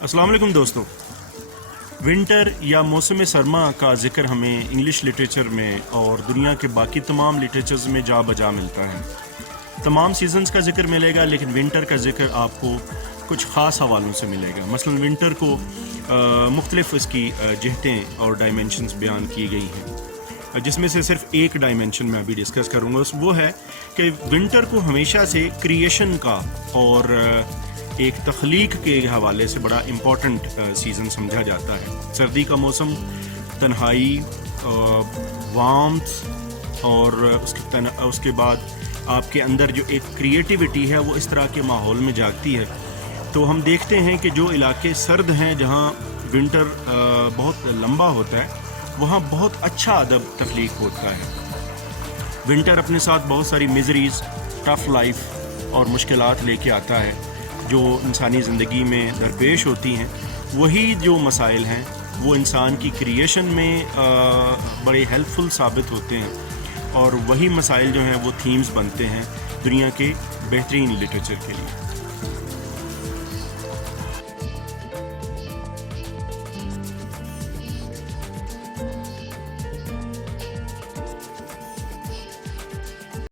अस्सलाम वालेकुम दोस्तों। विंटर या मौसम सरमा का ज़िक्र हमें इंग्लिश लिटरेचर में और दुनिया के बाकी तमाम लिटरेचर्स में जा बजा मिलता है। तमाम सीजन्स का ज़िक्र मिलेगा, लेकिन विंटर का ज़िक्र आपको कुछ ख़ास हवालों से मिलेगा। मसलन विंटर को मुख्तलिफ़ इसकी जहतें और डायमेंशंस बयान की गई हैं, जिसमें से सिर्फ एक डायमेंशन मैं अभी डिस्कस करूँगा। वो है कि विंटर को हमेशा से क्रिएशन का और एक तख्लीक के हवाले से बड़ा इम्पॉर्टेंट सीज़न समझा जाता है। सर्दी का मौसम तन्हाई, वार्मथ और उसके बाद आपके अंदर जो एक क्रिएटिविटी है वो इस तरह के माहौल में जागती है। तो हम देखते हैं कि जो इलाके सर्द हैं, जहाँ विंटर बहुत लंबा होता है, वहाँ बहुत अच्छा अदब तख्लीक होता है। विंटर अपने साथ बहुत सारी मिजरीज़, टफ लाइफ और मुश्किलात लेके आता है जो इंसानी ज़िंदगी में दरपेश होती हैं। वही जो मसाइल हैं वो इंसान की क्रिएशन में बड़े हेल्पफुल साबित होते हैं, और वही मसाइल जो हैं वो थीम्स बनते हैं दुनिया के बेहतरीन लिटरेचर के लिए।